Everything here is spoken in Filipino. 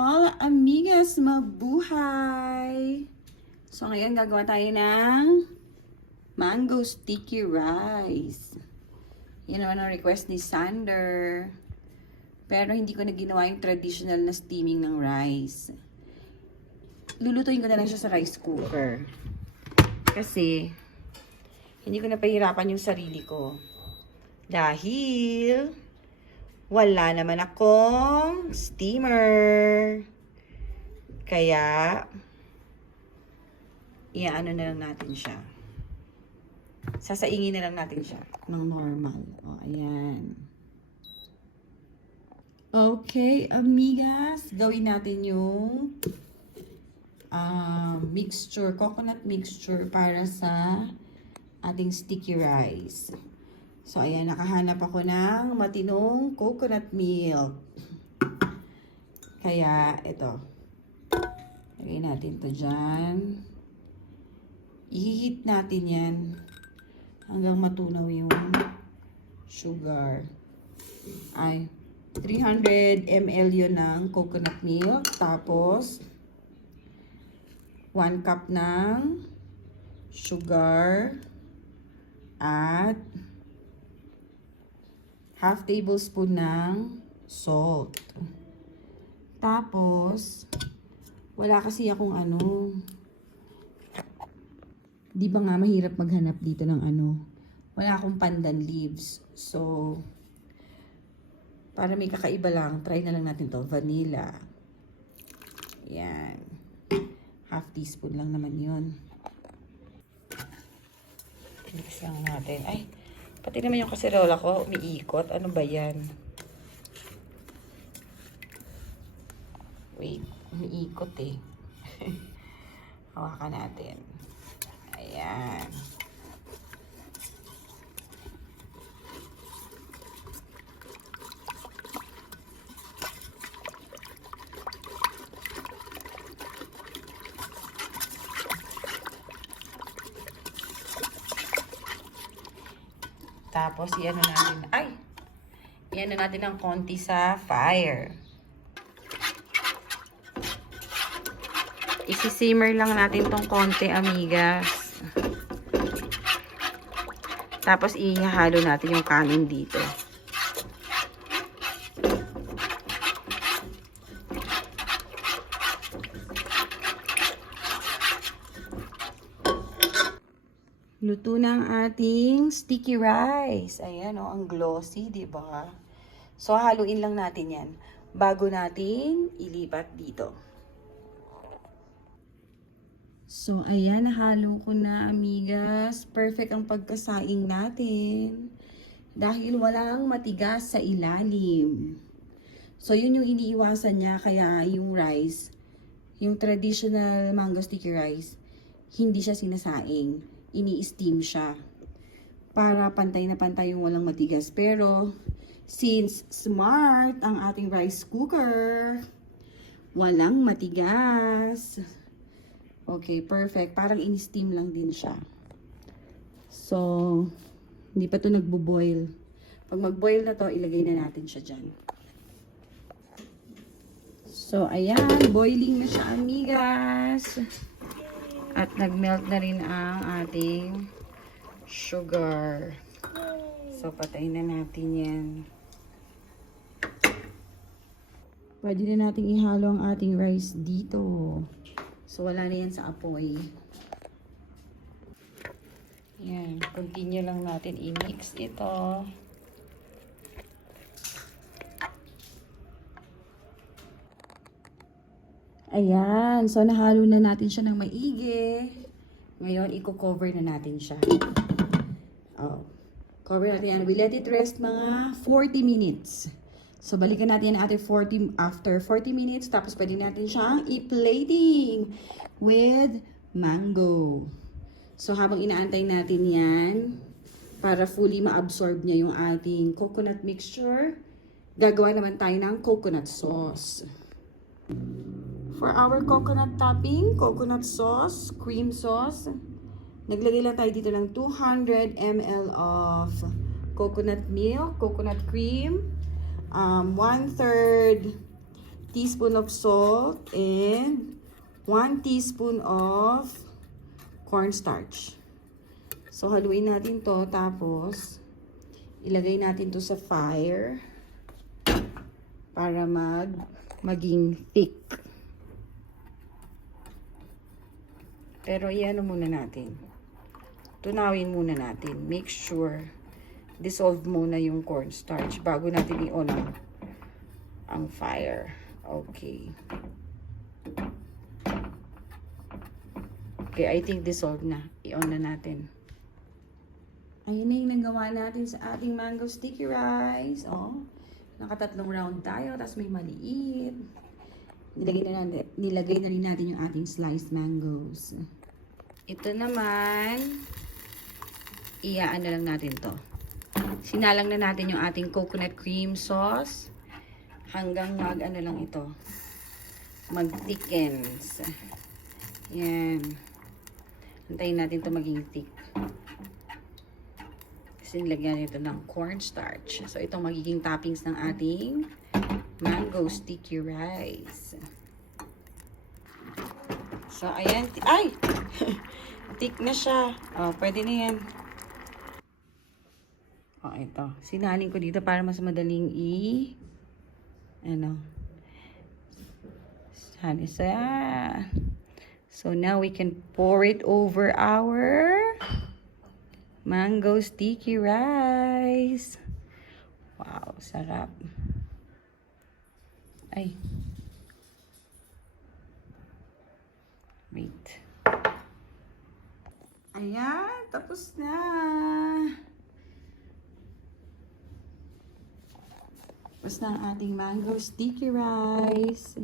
Hola, amigas, mabuhay! So, ngayon gagawa tayo ng mango sticky rice. Yan naman ang request ni Sander. Pero hindi ko na ginawa yung traditional na steaming ng rice. Lulutuin ko na lang siya sa rice cooker. Kasi, hindi ko na pahirapan yung sarili ko. Dahil, wala naman akong steamer. Kaya, iaano na lang natin siya. Sasaingin na lang natin siya ng normal. O, ayan. Okay, amigas. Gawin natin yung mixture, coconut mixture para sa ating sticky rice. So, ayan, nakahanap ako ng matinong coconut milk. Kaya, ito. Lagay natin to dyan. I-heat natin yan hanggang matunaw yung sugar. Ay, 300 ml yun ng coconut milk. Tapos, 1 cup ng sugar at half tablespoon ng salt. Tapos, wala kasi akong di ba nga mahirap maghanap dito ng wala akong pandan leaves. So, para may kakaiba lang, try na lang natin to, vanilla. Yan. Half teaspoon lang naman yun. Mix lang natin. Ay, pati naman yung kaserola ko, umiikot. Ano ba yan? Wait, umiikot eh. Hawakan natin. Ayan. Tapos, iano natin, iano natin ng konti sa fire. Isi-simmer lang natin tong konti, amigas. Tapos, ihahalo natin yung kanin dito. Luto na ang ating sticky rice. Ayan, ang glossy, di ba? So, haluin lang natin yan bago natin ilipat dito. So, ayan, nahalo ko na, amigas. Perfect ang pagkasaing natin. Dahil walang matigas sa ilalim. So, yun yung iniiwasan niya. Kaya yung rice, yung traditional mango sticky rice, hindi siya sinasaing. Ini-steam siya para pantay na pantay yung walang matigas. Pero since smart ang ating rice cooker, walang matigas. Okay, perfect. Parang in-steam lang din siya. So, hindi pa to nagbo-boil. Pag mag-boil na to, ilagay na natin siya dyan. So, ayan, boiling na siya, amigas. At nag-melt na rin ang ating sugar. So, patayin na natin yan. Pwede na natin ihalo ang ating rice dito. So, wala na yan sa apoy. Yan. Continue lang natin i-mix ito. Ayan. So, nahalo na natin siya ng maigi. Ngayon, i-cover na natin siya. Oh. Cover natin yan. We let it rest mga 40 minutes. So, balikan natin yan after 40 minutes. Tapos, pwede natin siyang i-plating with mango. So, habang inaantay natin yan, para fully ma-absorb niya yung ating coconut mixture, gagawa naman tayo ng coconut sauce. For our coconut topping, coconut sauce, cream sauce, naglagay lang tayo dito ng 200 ml of coconut milk, coconut cream, 1/3 teaspoon of salt and 1 teaspoon of cornstarch. So, haluin natin to, tapos ilagay natin to sa fire para maging thick. Pero iano muna natin. Tunawin muna natin. Make sure dissolve muna yung cornstarch bago natin i-on ang fire. Okay. Okay, I think dissolved na. I-on na natin. Ayan na yung nagawa natin sa ating mango sticky rice. Oh, nakatatlong round tayo. Tapos may maliit. Nilagay na rin natin yung ating sliced mangoes. Ito naman, iyaan na lang natin to. Sinalang na natin yung ating coconut cream sauce. Hanggang ano lang ito. Mag-thickens. Yan. Antayin natin to maging thick. Kasi nilagyan nito ng cornstarch. So, itong magiging toppings ng ating mango sticky rice. So, ayan. Ay! Thick na siya. Oh, pwede na yan. Oh, ito. Sinalin ko dito para mas madaling So, now we can pour it over our mango sticky rice. Wow, sarap. Ay. Wait. Ayan, tapos na. Tapos na ang ating mango sticky rice.